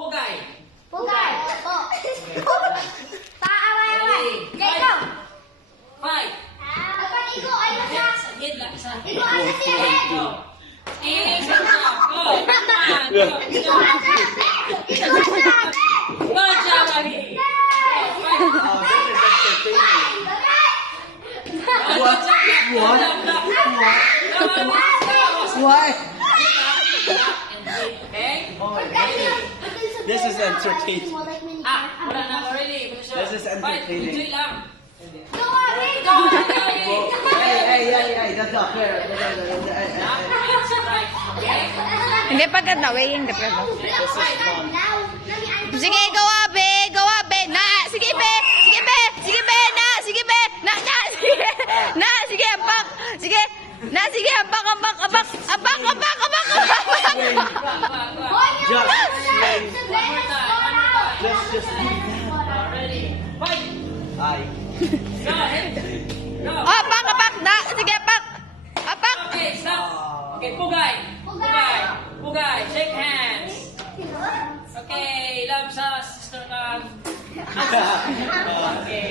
Pugay. Pugay. Po. Paaway-away. Go. Fight. Dapat iko ay sa. Hit lang isa. Iko ay sa head. Go. Go. Go. Iko ay sa. Iko ay sa. Good job, Ali. Why? Okay? This is entertaining. Wala na already. This is entertaining. Enjoy lang. Go away. Hey, that's not fair. Hindi pagkat na weighing the pressure. Sige, gawa be. Na, sige be. Na, sige be. Na, sige. Na, sige, ampak. Sige. Na, sige, ampak. Just Ready. Fight. Hi. Go ahead. Go. Apak. Na, sige, apak. Okay, stop. Okay, pugay. Pugay. Shake hands. Okay, love sa sister ka. Okay.